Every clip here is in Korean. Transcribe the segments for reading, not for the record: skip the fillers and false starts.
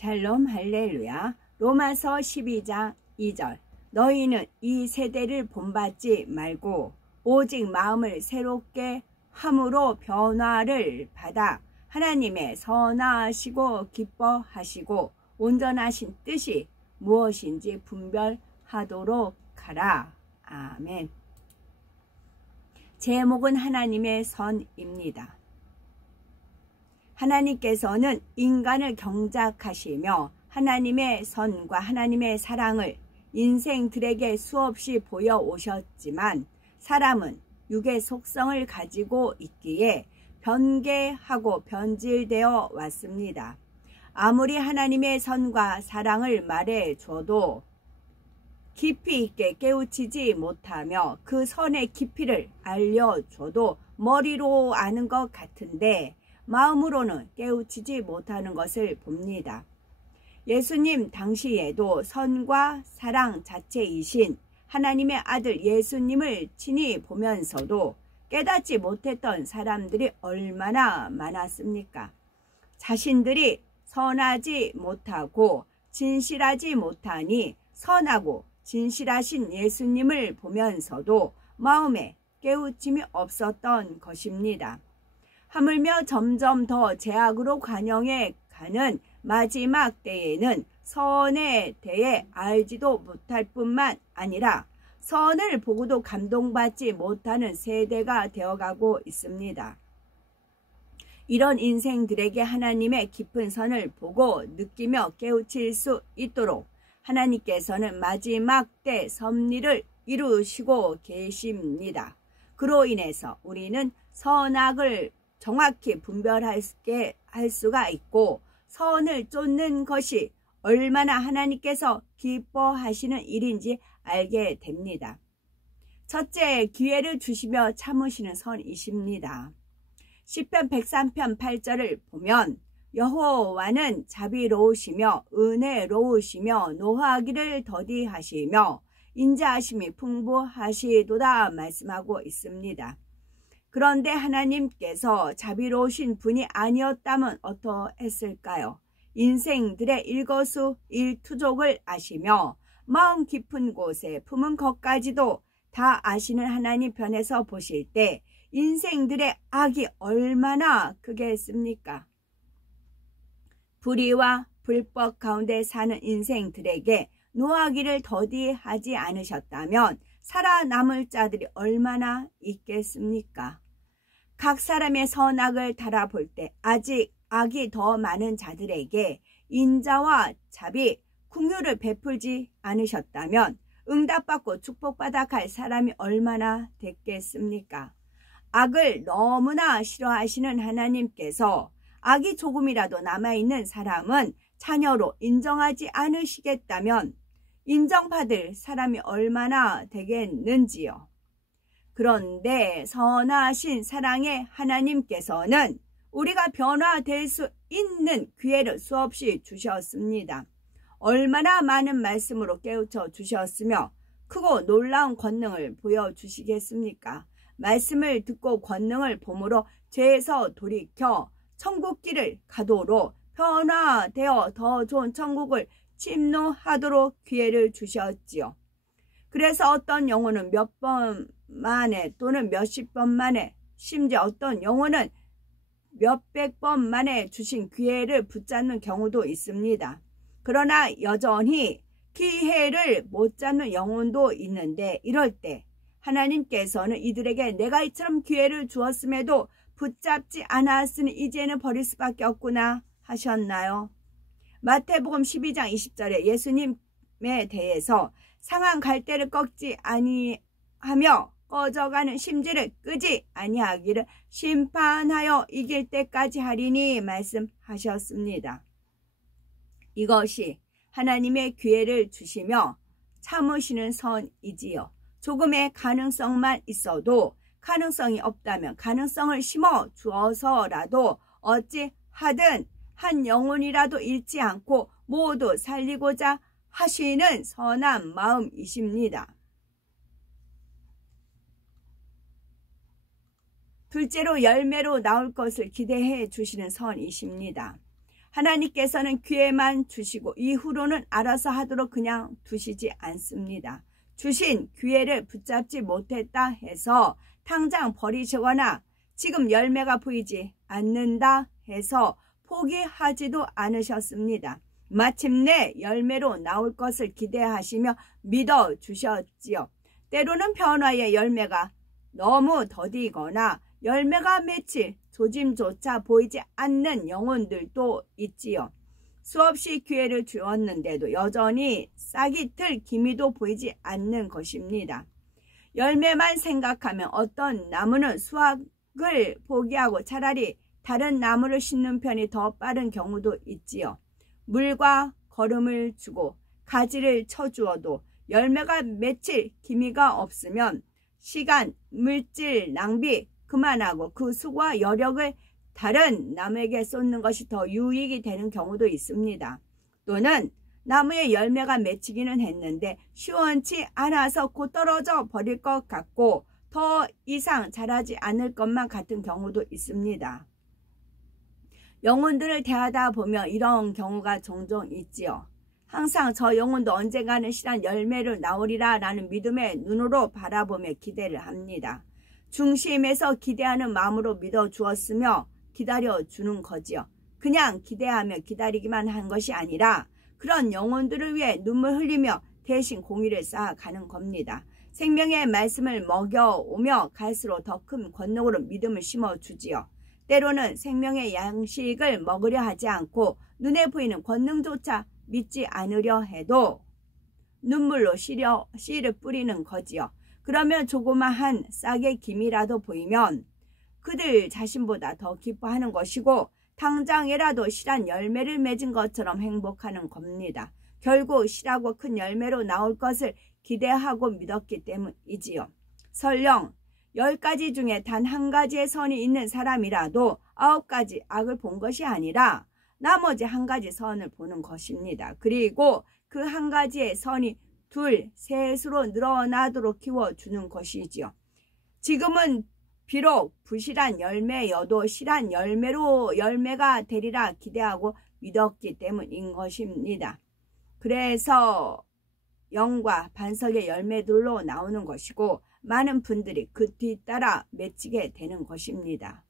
샬롬 할렐루야. 로마서 12장 2절. 너희는 이 세대를 본받지 말고 오직 마음을 새롭게 함으로 변화를 받아 하나님의 선하시고 기뻐하시고 온전하신 뜻이 무엇인지 분별하도록 하라. 아멘. 제목은 하나님의 선입니다. 하나님께서는 인간을 경작하시며 하나님의 선과 하나님의 사랑을 인생들에게 수없이 보여오셨지만 사람은 육의 속성을 가지고 있기에 변개하고 변질되어 왔습니다. 아무리 하나님의 선과 사랑을 말해줘도 깊이 있게 깨우치지 못하며 그 선의 깊이를 알려줘도 머리로 아는 것 같은데 마음으로는 깨우치지 못하는 것을 봅니다. 예수님 당시에도 선과 사랑 자체이신 하나님의 아들 예수님을 친히 보면서도 깨닫지 못했던 사람들이 얼마나 많았습니까? 자신들이 선하지 못하고 진실하지 못하니 선하고 진실하신 예수님을 보면서도 마음에 깨우침이 없었던 것입니다. 하물며 점점 더 죄악으로 관영해 가는 마지막 때에는 선에 대해 알지도 못할 뿐만 아니라 선을 보고도 감동받지 못하는 세대가 되어가고 있습니다. 이런 인생들에게 하나님의 깊은 선을 보고 느끼며 깨우칠 수 있도록 하나님께서는 마지막 때 섭리를 이루시고 계십니다. 그로 인해서 우리는 선악을 정확히 분별할 수가 있고 선을 쫓는 것이 얼마나 하나님께서 기뻐하시는 일인지 알게 됩니다. 첫째, 기회를 주시며 참으시는 선이십니다. 시편 103편 8절을 보면 여호와는 자비로우시며 은혜로우시며 노하기를 더디하시며 인자하심이 풍부하시도다 말씀하고 있습니다. 그런데 하나님께서 자비로우신 분이 아니었다면 어떠했을까요? 인생들의 일거수일투족을 아시며 마음 깊은 곳에 품은 것까지도 다 아시는 하나님 편에서 보실 때 인생들의 악이 얼마나 크겠습니까? 불의와 불법 가운데 사는 인생들에게 노하기를 더디하지 않으셨다면 살아남을 자들이 얼마나 있겠습니까? 각 사람의 선악을 달아볼 때 아직 악이 더 많은 자들에게 인자와 자비, 긍휼을 베풀지 않으셨다면 응답받고 축복받아 갈 사람이 얼마나 됐겠습니까? 악을 너무나 싫어하시는 하나님께서 악이 조금이라도 남아있는 사람은 자녀로 인정하지 않으시겠다면 인정받을 사람이 얼마나 되겠는지요. 그런데 선하신 사랑의 하나님께서는 우리가 변화될 수 있는 기회를 수없이 주셨습니다. 얼마나 많은 말씀으로 깨우쳐 주셨으며 크고 놀라운 권능을 보여주시겠습니까? 말씀을 듣고 권능을 보므로 죄에서 돌이켜 천국길을 가도록 변화되어 더 좋은 천국을 침노하도록 기회를 주셨지요. 그래서 어떤 영혼은 몇 번 만에 또는 몇십 번 만에 심지어 어떤 영혼은 몇백 번 만에 주신 기회를 붙잡는 경우도 있습니다. 그러나 여전히 기회를 못 잡는 영혼도 있는데 이럴 때 하나님께서는 이들에게 내가 이처럼 기회를 주었음에도 붙잡지 않았으니 이제는 버릴 수밖에 없구나 하셨나요? 마태복음 12장 20절에 예수님에 대해서 상한 갈대를 꺾지 아니하며 꺼져가는 심지를 끄지 아니하기를 심판하여 이길 때까지 하리니 말씀하셨습니다. 이것이 하나님의 기회를 주시며 참으시는 선이지요. 조금의 가능성만 있어도 가능성이 없다면 가능성을 심어 주어서라도 어찌하든 한 영혼이라도 잃지 않고 모두 살리고자 하시는 선한 마음이십니다. 둘째로 열매로 나올 것을 기대해 주시는 선이십니다. 하나님께서는 기회만 주시고 이후로는 알아서 하도록 그냥 두시지 않습니다. 주신 기회를 붙잡지 못했다 해서 당장 버리시거나 지금 열매가 보이지 않는다 해서 포기하지도 않으셨습니다. 마침내 열매로 나올 것을 기대하시며 믿어주셨지요. 때로는 변화의 열매가 너무 더디거나 열매가 맺힐 조짐조차 보이지 않는 영혼들도 있지요. 수없이 기회를 주었는데도 여전히 싹이 틀 기미도 보이지 않는 것입니다. 열매만 생각하면 어떤 나무는 수확을 포기하고 차라리 다른 나무를 심는 편이 더 빠른 경우도 있지요. 물과 거름을 주고 가지를 쳐주어도 열매가 맺힐 기미가 없으면 시간, 물질 낭비 그만하고 그 수고와 여력을 다른 나무에게 쏟는 것이 더 유익이 되는 경우도 있습니다. 또는 나무에 열매가 맺히기는 했는데 시원치 않아서 곧 떨어져 버릴 것 같고 더 이상 자라지 않을 것만 같은 경우도 있습니다. 영혼들을 대하다 보면 이런 경우가 종종 있지요. 항상 저 영혼도 언젠가는 실한 열매를 나오리라 라는 믿음의 눈으로 바라보며 기대를 합니다. 중심에서 기대하는 마음으로 믿어주었으며 기다려주는 거지요. 그냥 기대하며 기다리기만 한 것이 아니라 그런 영혼들을 위해 눈물 흘리며 대신 공의를 쌓아가는 겁니다. 생명의 말씀을 먹여오며 갈수록 더 큰 권능으로 믿음을 심어주지요. 때로는 생명의 양식을 먹으려 하지 않고 눈에 보이는 권능조차 믿지 않으려 해도 눈물로 씨를 뿌리는 거지요. 그러면 조그마한 싹의 김이라도 보이면 그들 자신보다 더 기뻐하는 것이고 당장이라도 실한 열매를 맺은 것처럼 행복하는 겁니다. 결국 실하고 큰 열매로 나올 것을 기대하고 믿었기 때문이지요. 설령 10가지 중에 단 한 가지의 선이 있는 사람이라도 9가지 악을 본 것이 아니라 나머지 한 가지 선을 보는 것입니다. 그리고 그 한 가지의 선이 둘, 셋으로 늘어나도록 키워주는 것이지요. 지금은 비록 부실한 열매여도 실한 열매로 열매가 되리라 기대하고 믿었기 때문인 것입니다. 그래서 영과 반석의 열매들로 나오는 것이고 많은 분들이 그 뒤따라 맺히게 되는 것입니다.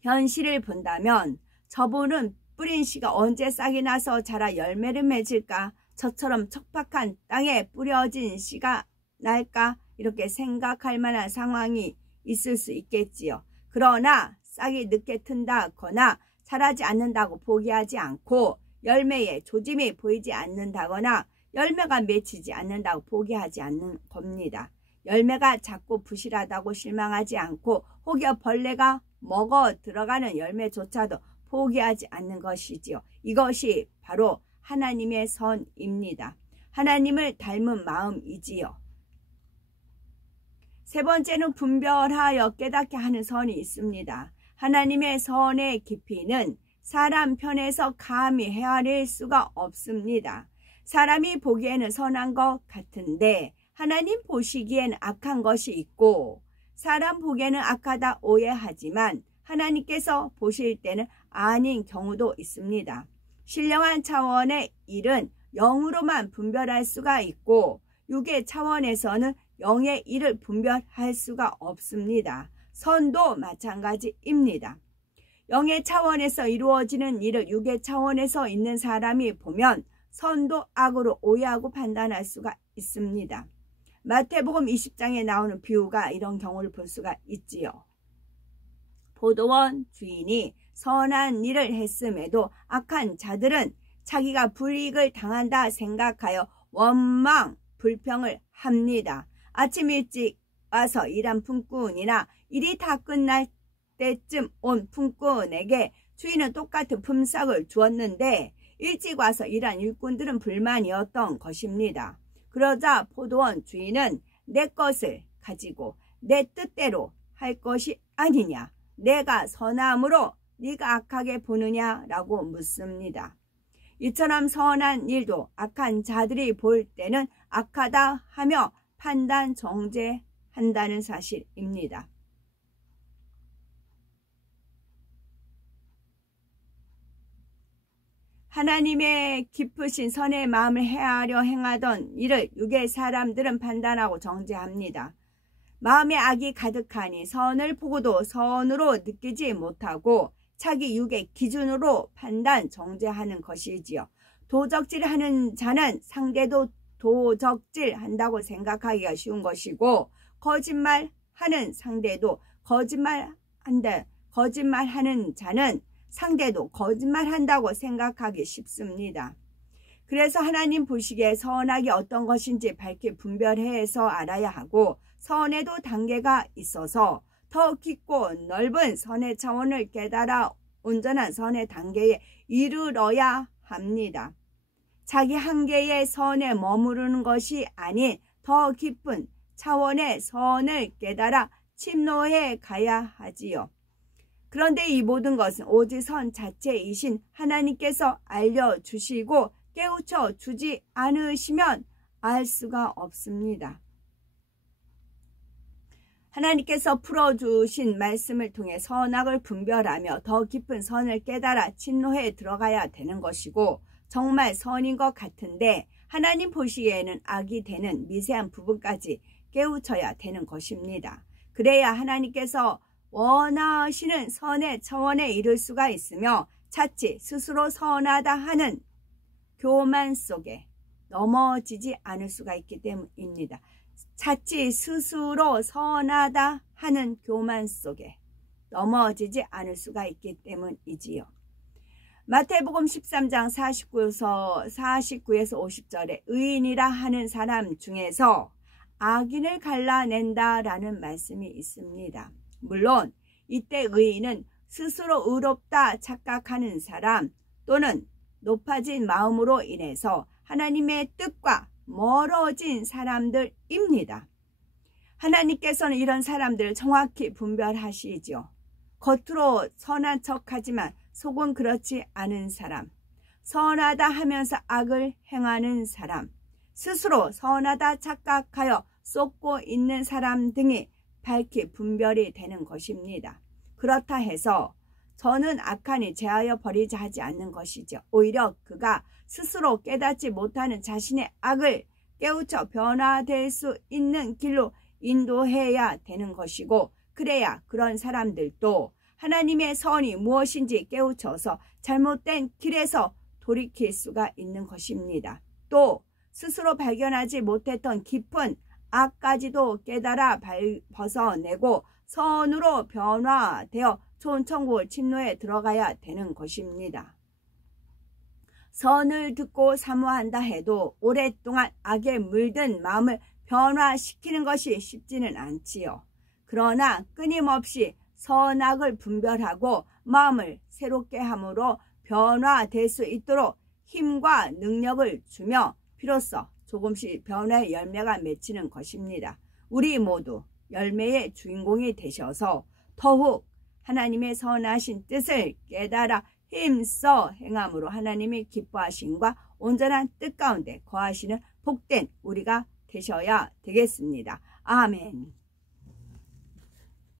현실을 본다면 저분은 뿌린 씨가 언제 싹이 나서 자라 열매를 맺을까? 저처럼 척박한 땅에 뿌려진 씨가 날까? 이렇게 생각할 만한 상황이 있을 수 있겠지요. 그러나 싹이 늦게 튼다거나 자라지 않는다고 포기하지 않고 열매에 조짐이 보이지 않는다거나 열매가 맺히지 않는다고 포기하지 않는 겁니다. 열매가 작고 부실하다고 실망하지 않고 혹여 벌레가 먹어 들어가는 열매조차도 포기하지 않는 것이지요. 이것이 바로 하나님의 선입니다. 하나님을 닮은 마음이지요. 세 번째는 분별하여 깨닫게 하는 선이 있습니다. 하나님의 선의 깊이는 사람 편에서 감히 헤아릴 수가 없습니다. 사람이 보기에는 선한 것 같은데 하나님 보시기에는 악한 것이 있고 사람 보기에는 악하다 오해하지만 하나님께서 보실 때는 아닌 경우도 있습니다. 신령한 차원의 일은 영으로만 분별할 수가 있고 육의 차원에서는 영의 일을 분별할 수가 없습니다. 선도 마찬가지입니다. 영의 차원에서 이루어지는 일을 육의 차원에서 있는 사람이 보면 선도 악으로 오해하고 판단할 수가 있습니다. 마태복음 20장에 나오는 비유가 이런 경우를 볼 수가 있지요. 포도원 주인이 선한 일을 했음에도 악한 자들은 자기가 불이익을 당한다 생각하여 원망, 불평을 합니다. 아침 일찍 와서 일한 품꾼이나 일이 다 끝날 때쯤 온 품꾼에게 주인은 똑같은 품삯을 주었는데 일찍 와서 일한 일꾼들은 불만이었던 것입니다. 그러자 포도원 주인은 내 것을 가지고 내 뜻대로 할 것이 아니냐, 내가 선함으로 네가 악하게 보느냐라고 묻습니다. 이처럼 선한 일도 악한 자들이 볼 때는 악하다 하며 판단 정죄한다는 사실입니다. 하나님의 깊으신 선의 마음을 헤아려 행하던 일을 육의 사람들은 판단하고 정죄합니다. 마음에 악이 가득하니 선을 보고도 선으로 느끼지 못하고 자기 육의 기준으로 판단 정죄하는 것이지요. 도적질하는 자는 상대도 도적질한다고 생각하기가 쉬운 것이고, 거짓말하는 상대도 거짓말하는 자는 상대도 거짓말한다고 생각하기 쉽습니다. 그래서 하나님 보시기에 선악이 어떤 것인지 밝히 분별해서 알아야 하고, 선에도 단계가 있어서 더 깊고 넓은 선의 차원을 깨달아 온전한 선의 단계에 이르러야 합니다. 자기 한계의 선에 머무르는 것이 아닌 더 깊은 차원의 선을 깨달아 침노해 가야 하지요. 그런데 이 모든 것은 오직 선 자체이신 하나님께서 알려주시고 깨우쳐 주지 않으시면 알 수가 없습니다. 하나님께서 풀어주신 말씀을 통해 선악을 분별하며 더 깊은 선을 깨달아 침노해 들어가야 되는 것이고, 정말 선인 것 같은데 하나님 보시기에는 악이 되는 미세한 부분까지 깨우쳐야 되는 것입니다. 그래야 하나님께서 원하시는 선의 차원에 이를 수가 있으며 차치 스스로 선하다 하는 교만 속에 넘어지지 않을 수가 있기 때문입니다. 차치 스스로 선하다 하는 교만 속에 넘어지지 않을 수가 있기 때문이지요. 마태복음 13장 49에서 50절에 의인이라 하는 사람 중에서 악인을 갈라낸다라는 말씀이 있습니다. 물론 이때 의인은 스스로 의롭다 착각하는 사람 또는 높아진 마음으로 인해서 하나님의 뜻과 멀어진 사람들입니다. 하나님께서는 이런 사람들을 정확히 분별하시죠. 겉으로 선한 척하지만 속은 그렇지 않은 사람, 선하다 하면서 악을 행하는 사람, 스스로 선하다 착각하여 쏟고 있는 사람 등이 밝히 분별이 되는 것입니다. 그렇다 해서 저는 악하니 제하여 버리자 하지 않는 것이죠. 오히려 그가 스스로 깨닫지 못하는 자신의 악을 깨우쳐 변화될 수 있는 길로 인도해야 되는 것이고, 그래야 그런 사람들도 하나님의 선이 무엇인지 깨우쳐서 잘못된 길에서 돌이킬 수가 있는 것입니다. 또 스스로 발견하지 못했던 깊은 악까지도 깨달아 벗어내고 선으로 변화되어 좋은 천국을 침노에 들어가야 되는 것입니다. 선을 듣고 사모한다 해도 오랫동안 악에 물든 마음을 변화시키는 것이 쉽지는 않지요. 그러나 끊임없이 선악을 분별하고 마음을 새롭게 함으로 변화될 수 있도록 힘과 능력을 주며 비로소 조금씩 변화의 열매가 맺히는 것입니다. 우리 모두 열매의 주인공이 되셔서 더욱 하나님의 선하신 뜻을 깨달아 힘써 행함으로 하나님이 기뻐하심과 온전한 뜻 가운데 거하시는 복된 우리가 되셔야 되겠습니다. 아멘.